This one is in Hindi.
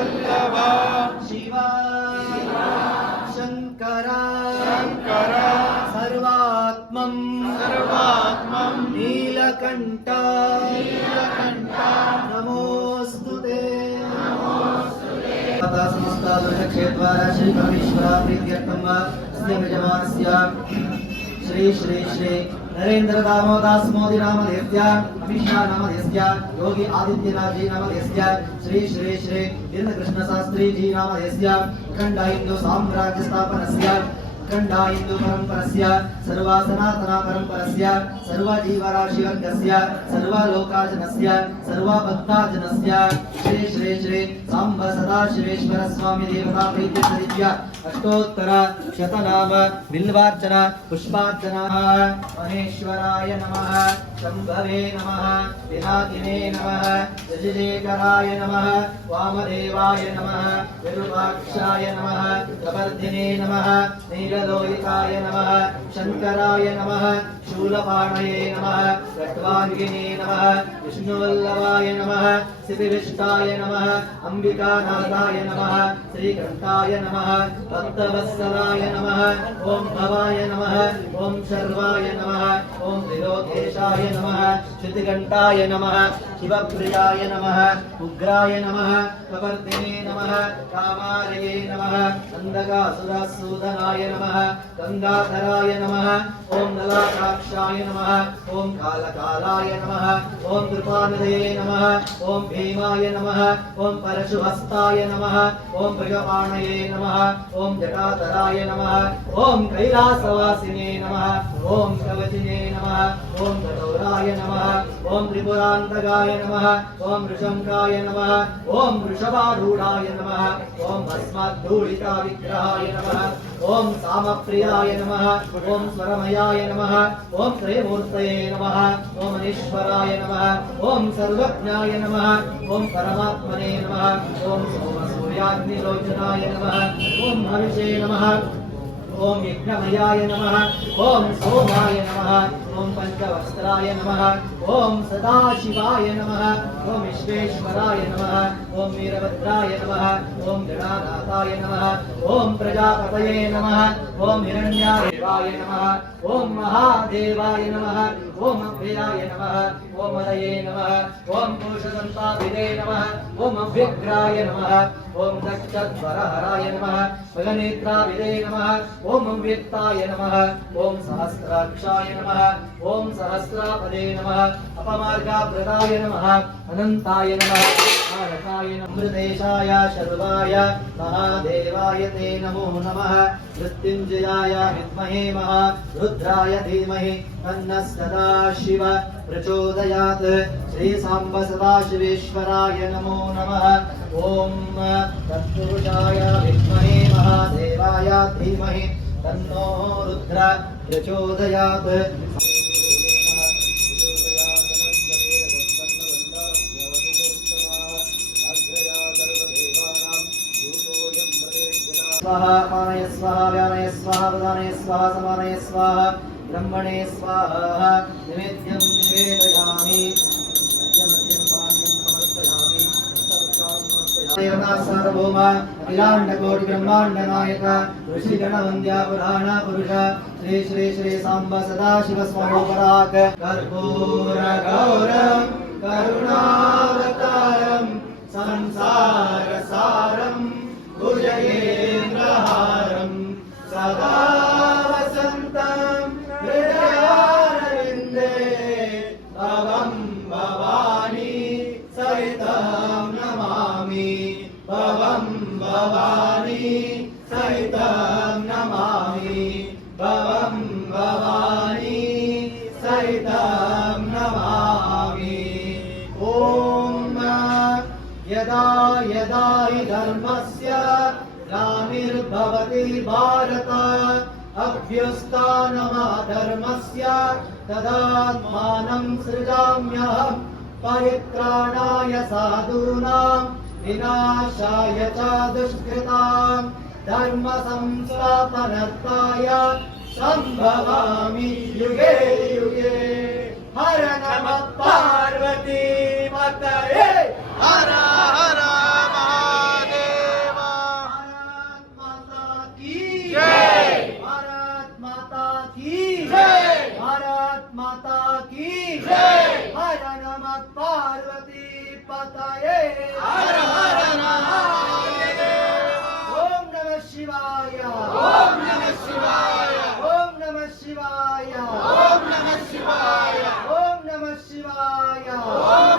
वल्लभ शिव शंकर सर्वात्मं नीलकंठ नमोस्तुते। समस्तादुर्गक्षेत्रद्वारा श्री परमेश्वरा प्रीत्यर्थं यजमानस्य श्री श्री श्री नरेंद्र दामोदास मोदी नामधेयस्य अमित शाह नामधेयस्य योगी आदित्यनाथ जी नामधेयस्य श्री श्री श्री इंद्र कृष्ण शास्त्री जी नामधेयस्य अखंड हिंदू साम्राज्य स्थापनस्य अखंड हिंदू परंपरस्य सर्व सनातन परंपरस्य सर्व जीवराशिवर्गस्य सर्व लोकाजनस्य सर्व भक्ताजनस्य श्री श्री श्री सांब सदाशिवेश्वर स्वामी देवता प्रीत्यर्थं अष्टोत्तर शतनाम बिल्वार्चना पुष्पार्चना। महेश्वराय नमः, शंभवे नमः, पिनाकिने नमः, जजजेकराय नमः, वामदेवाय नमः, विरूपाक्षाय नमः, प्रवर्धिने नमः, नीललोहिताय नमः, शंकराय नमः, शूलपाणये नमः, खट्वांगिने नमः, विष्णुवल्लभाय नमः, सिद्धिविष्टाय नमः, अंबिकानाथाय नमः, श्रीकंठाय नमः, भक्तवत्सलाय नमः, ओम भवाय नमः, ओम शर्वाय नमः, ओम त्रिलोकेशाय नमः, श्रुतिकंठाय नमः, शिवप्रियाय नमः, उग्राय नमः, प्रवर्तिने नमः, कामारये नमः, नंदकासुरसूदनाय नमः, गंगाधराय नमः, ओम नलाकाक्षाय नमः, ओम कालकालाय नमः, ओम कृपानिधये नमः, ओम भीमाय नमः, ओम परशुहस्ताय नमः, ओम भृगपाणये नमः, ओम जटाधराय नमः, ओम कैलासवासिने नमः, ओम कवचिने नमः, ओम कठोराय नमः, ओम त्रिपुरान्तकाय नमः, ओम वृषंकाय नमः, ओम वृषभारूढाय नमः, ओम भस्मद्धूलिका विग्रहाय नमः, ओम सामप्रियाय नमः, ओम स्वरमयाय नमः, ओम त्रयमूर्तये नमः, ओम अनीश्वराय नमः, ओम सर्वज्ञाय नमः, ओम परमात्मने नमः, ओम सोमसूर्याग्निलोचनाय नमः, ओम हविषे नमः, ओम यज्ञमयाय नमः, ओम सोमाय नमः, ओम पंचवस्त्राय नमः, ओम सदाशिवाय नमः, ओम विश्वेश्वराय नमः, ओम वीरभद्राय नमः, ओम गणानाथाय नमः, ओम प्रजापतये नमः, ओम हिरण्यादेवाय नमः, ओम महादेवाय नमः, ओम अभयाय नमः, ओम हरये नमः, ओम पुरुषदन्ताभिदे नमः, ओम अव्यग्राय नमः, ओम दक्षध्वरहराय नमः, भगनेत्राभिदे नमः, ओम अव्यक्ताय नमः, ओम सहस्राक्षाय नमः, ओम सहस्रापदे नमः, अपमार्गावृताय नमः, अनंताय नमः, भारताय नमः, अमृतेशाय शर्वाय महादेवाय ते नमो नमः, मृत्युंजयाय विद्महे महारुद्राय धीमहि तन्नः सदाशिव प्रचोदयात्। श्री सांब सदाशिवेश्वराय नमो नमः। ओम तत्पुरुषाय विद्महे महादेवाय धीमहि तन्नो रुद्र प्रचोदयात्। स्वाहा पानय स्वाहा व्यानय स्वाहा प्रदानय स्वाहा समानय स्वाहा ब्रह्मणे स्वाहा। निवेद्यं निवेदयामि मध्यमध्यं पानीयं समर्पयामि देवता सार्वभौम अखिलांड कोटि ब्रह्मांड नायक ऋषिगण वन्द्य पुराण पुरुष श्री श्री श्री सांब सदाशिव स्वामी पराक कर्पूर गौरम करुणावतारम संसार सारम भुजगेन्द्रहारं सदा वसन्तं हृदयारविन्दे भवं भवानी सहितं नमामि भवं भवानी सहितं नमामि भवं भवानी सहितं नमामि। ॐ यदा यदा हि धर्मस्य ग्लानिर्भवति भारत अभ्युत्थानमधर्मस्य तदात्मानं सृजाम्यहं परित्राणाय साधूनां विनाशाय च दुष्कृतां धर्म संस्थापनार्थाय संभवामि युगे युगे। हर नमः पार्वती मातये हर हर महादेव। ಶಿವಾಯ ಓಂ ನಮಃ ಶಿವಾಯ ಓಂ ನಮಃ ಶಿವಾಯ ಓಂ ನಮಃ ಶಿವಾಯ ಓಂ ನಮಃ ಶಿವಾಯ ಓಂ